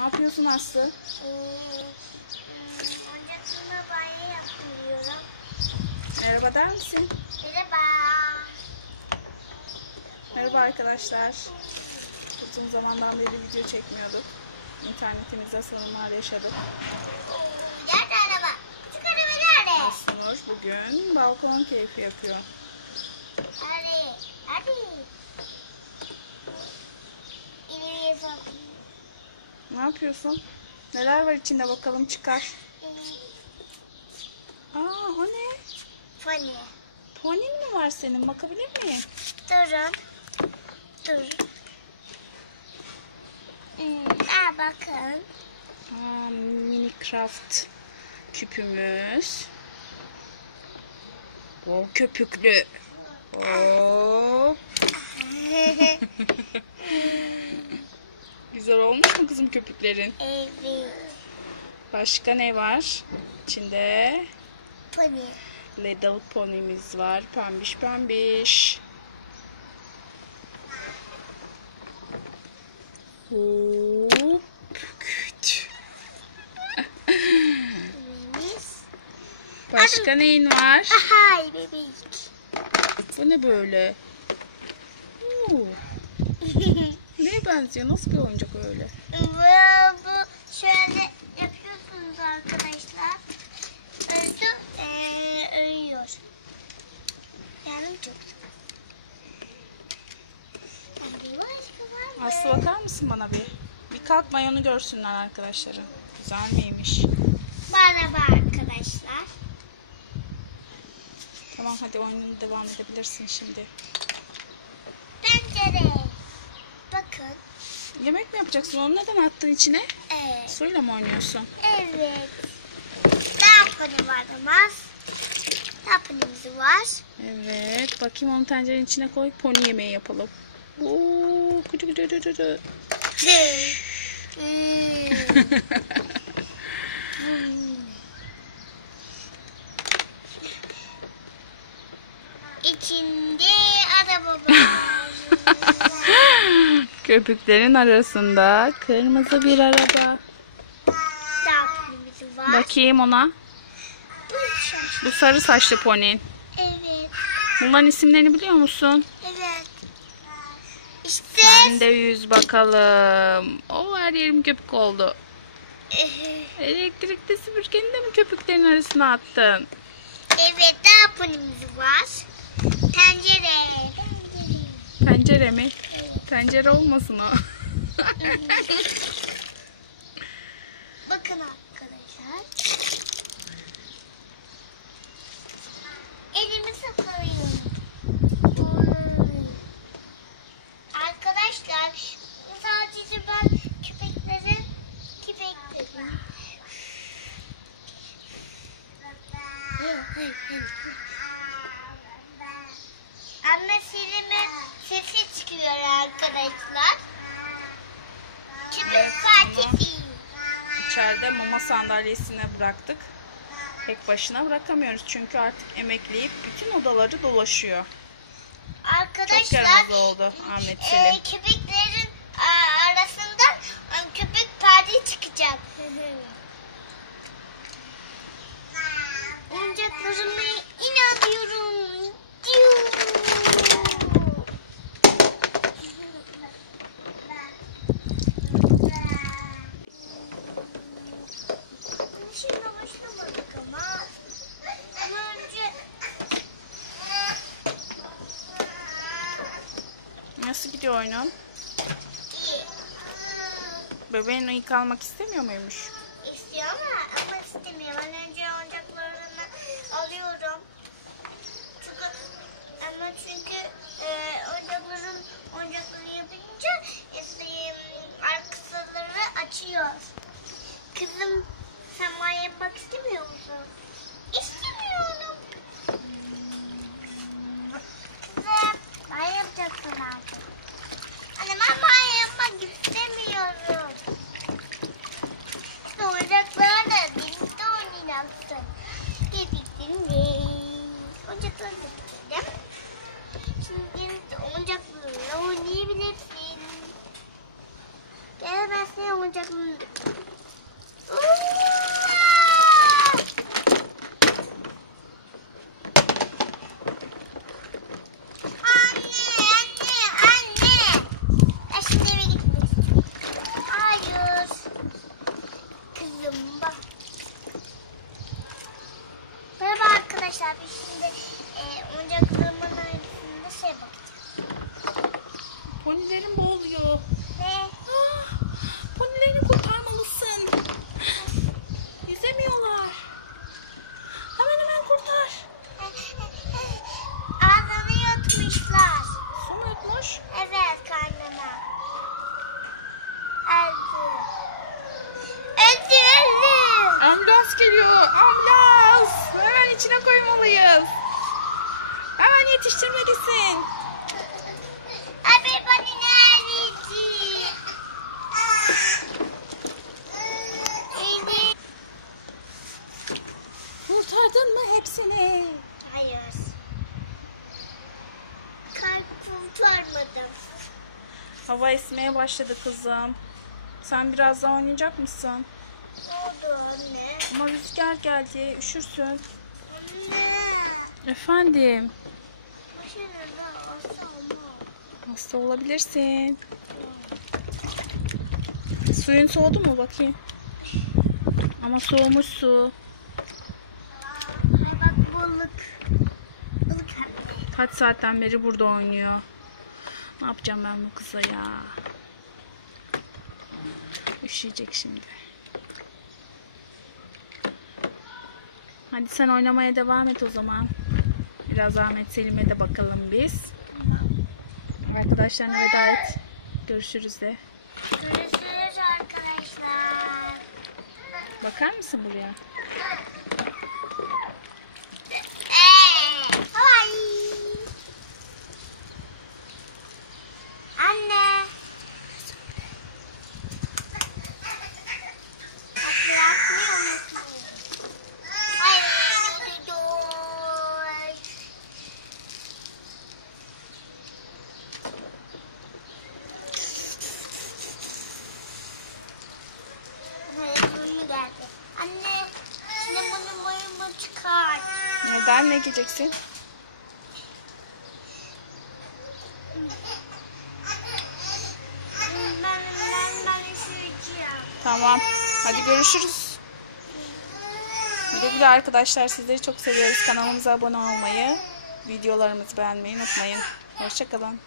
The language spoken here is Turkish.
yapıyorsun Aslı? Oyuncaklarıma banyo yaptırıyorum. Merhaba der misin? Merhaba. Merhaba arkadaşlar. Uzun zamandan beri video çekmiyorduk. İnternetimizde sorunlar yaşadık. Nerede araba? Küçük araba nerede? Aslı Nur bugün balkon keyfi yapıyor. Hadi. Hadi. İleriye sokayım. Ne yapıyorsun? Neler var içinde bakalım çıkar. Aa o ne? Pony. Ponin mi var senin? Bakabilir miyim? Durun. Dur. Bakın. Aa, Minecraft küpümüz. O köpüklü. Oo. Güzel olmuş mu kızım köpüklerin? Evet. Başka ne var? İçinde Pony. Little Pony'miz var. Pembiş pembiş. Hop. Başka neyin var? Hay bebek. Bu ne böyle? Oo. Neye benziyor? Nasıl bir oyuncak öyle? Bu şöyle yapıyorsunuz arkadaşlar. Ölüyor. Yanım çok. Aslı bakar mısın bana bir? Bir kalk mayonu görsünler arkadaşlarım. Güzel miymiş? Merhaba arkadaşlar. Tamam hadi oyununa devam edebilirsin şimdi. Pencere. Bakın. Yemek mi yapacaksın? Onu neden attın içine? Evet. Suyla mı oynuyorsun? Evet. Daha pony var ama. Daha pony'miz var. Evet. Bakayım onu tencerenin içine koy. Pony yemeği yapalım. Oo, kucu kucu kucu kucu. İçinde araba var. Köpüklerin arasında kırmızı bir araba. Daha pony'miz var. Bakayım ona. Bu sarı saçlı pony. Evet. Bunların isimlerini biliyor musun? Evet. İşte. Sen de yüz bakalım. O her yerim köpük oldu. Elektrikli süpürgeni de mi köpüklerin arasına attın? Evet, daha pony'miz var. Tencere. Tencere mi? Tencere olmasın o. Bakın arkadaşlar. Elimi sıkıyorum. Arkadaşlar sadece ben köpeklerin Anne silime sesi çıkıyor arkadaşlar. Köpek Evet, partisi. İçeride mama sandalyesine bıraktık. Tek başına bırakamıyoruz çünkü artık emekleyip bütün odaları dolaşıyor. Çok Arkadaşlar yaramaz oldu Ahmet Selim. köpeklerin arasında köpek perde çıkacak. Oyuncaklarıma inanıyorum. Şimdi başlamadık ama önce Nasıl gidiyor oyunun? iyi. Bebeğin uyku almak istemiyor muymuş? İstiyor ama istemiyor. Ben önce oyuncaklarını alıyorum. Çünkü oyuncakları yapınca arkaları açıyor. Kızım sen banyo yapmak istemiyor musun? İstemiyorum. Kızım banyo yapacaksın artık. Anne ben banyo yapmak istemiyorum. Oyuncaklarla birlikte oynayacaksın. Birlikte oyuncaklarla birlikte. Şimdi oyuncaklarla oynayabiliriz. Ponilerin boğuluyor. Ne? Ah, ponilerini kurtarmalısın. Yüzemiyorlar. Hemen kurtar. Ağzını yutmuşlar. Su mu yutmuş? Evet karnına. Öldü. Öldü. Ambulans geliyor. Ambulans. Hemen içine koymalıyız. Hemen yetiştirmelisin. Abi bana nerede? Kurtardın mı hepsini? Hayır. Kalp kurtarmadım. Hava esmeye başladı kızım. Sen biraz daha oynayacak mısın? Ne oldu anne? Ama rüzgar geldi. Üşürsün. Anne. Efendim. Başına da olsa ama. Hasta olabilirsin. Suyun soğudu mu bakayım? Ama soğumuş su. Ay bak balık. Balık hem. Kaç saatten beri burada oynuyor. Ne yapacağım ben bu kıza ya? Üşüyecek şimdi. Hadi sen oynamaya devam et o zaman. Biraz Ahmet Selim'e de bakalım biz. Arkadaşlarına veda et. Görüşürüz de. Görüşürüz arkadaşlar. Bakar mısın buraya? Ay. Anne. Bırakmıyor musun? Hayır. Dur. Telefonum geldi. Anne, şimdi bunu boyumu çıkar. Neden? Ne giyeceksin? Ben üşüyeceğim. Tamam. Hadi görüşürüz. Güle güle arkadaşlar. Sizleri çok seviyoruz. Kanalımıza abone olmayı, videolarımızı beğenmeyi unutmayın. Hoşça kalın.